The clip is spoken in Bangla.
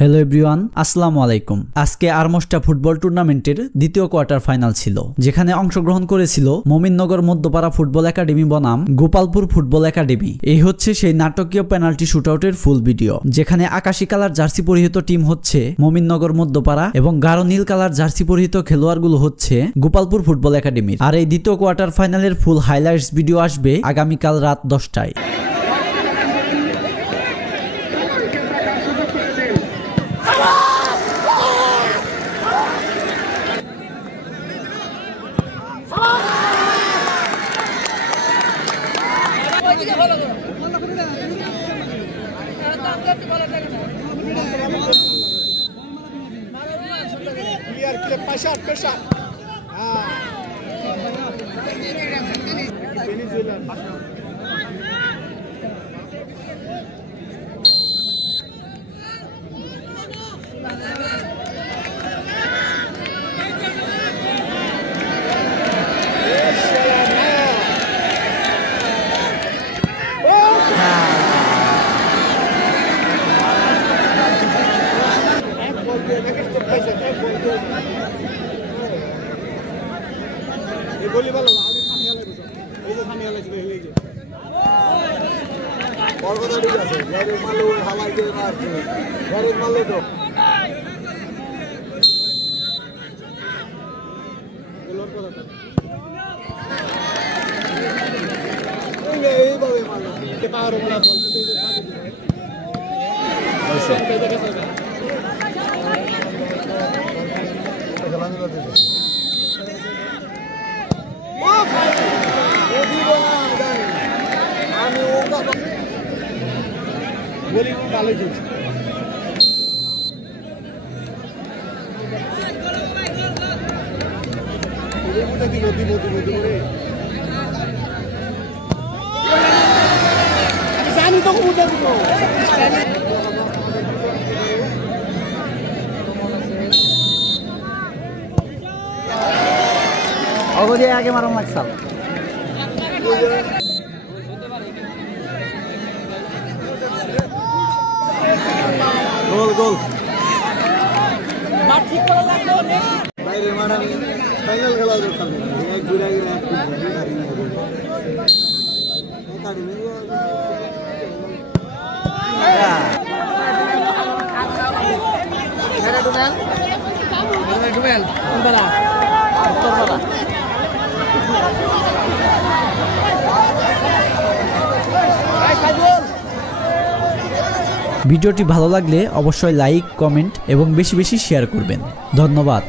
হ্যালো এভরিওয়ান, আসসালামু আলাইকুম। আজকে আরমোস্টা ফুটবল টুর্নামেন্টের দ্বিতীয় কোয়ার্টার ফাইনাল ছিল, যেখানে অংশগ্রহণ করেছিল মমিননগর মধ্যপাড়া ফুটবল একাডেমি বনাম গোপালপুর ফুটবল একাডেমি। এই হচ্ছে সেই নাটকীয় পেনাল্টি শুটআউটের ফুল ভিডিও, যেখানে আকাশী কালার জার্সি পরিহিত টিম হচ্ছে মমিননগর মধ্যপাড়া এবং গাঢ় নীল কালার জার্সি পরিহিত খেলোয়াড়গুলো হচ্ছে গোপালপুর ফুটবল একাডেমির। আর এই দ্বিতীয় কোয়ার্টার ফাইনালের ফুল হাইলাইটস ভিডিও আসবে আগামীকাল রাত 10টায়। আগে মারো লাগছাল গোল গোল ঠিক করা লাগলো বাইরে মারা ফাইনাল খেলা দেখতাম এক ঘুরে ঘুরে একাডেমি ডুমেল কোনবালা উত্তরবালা। ভিডিওটি ভালো লাগলে অবশ্যই লাইক, কমেন্ট এবং বেশি বেশি শেয়ার করবেন। ধন্যবাদ।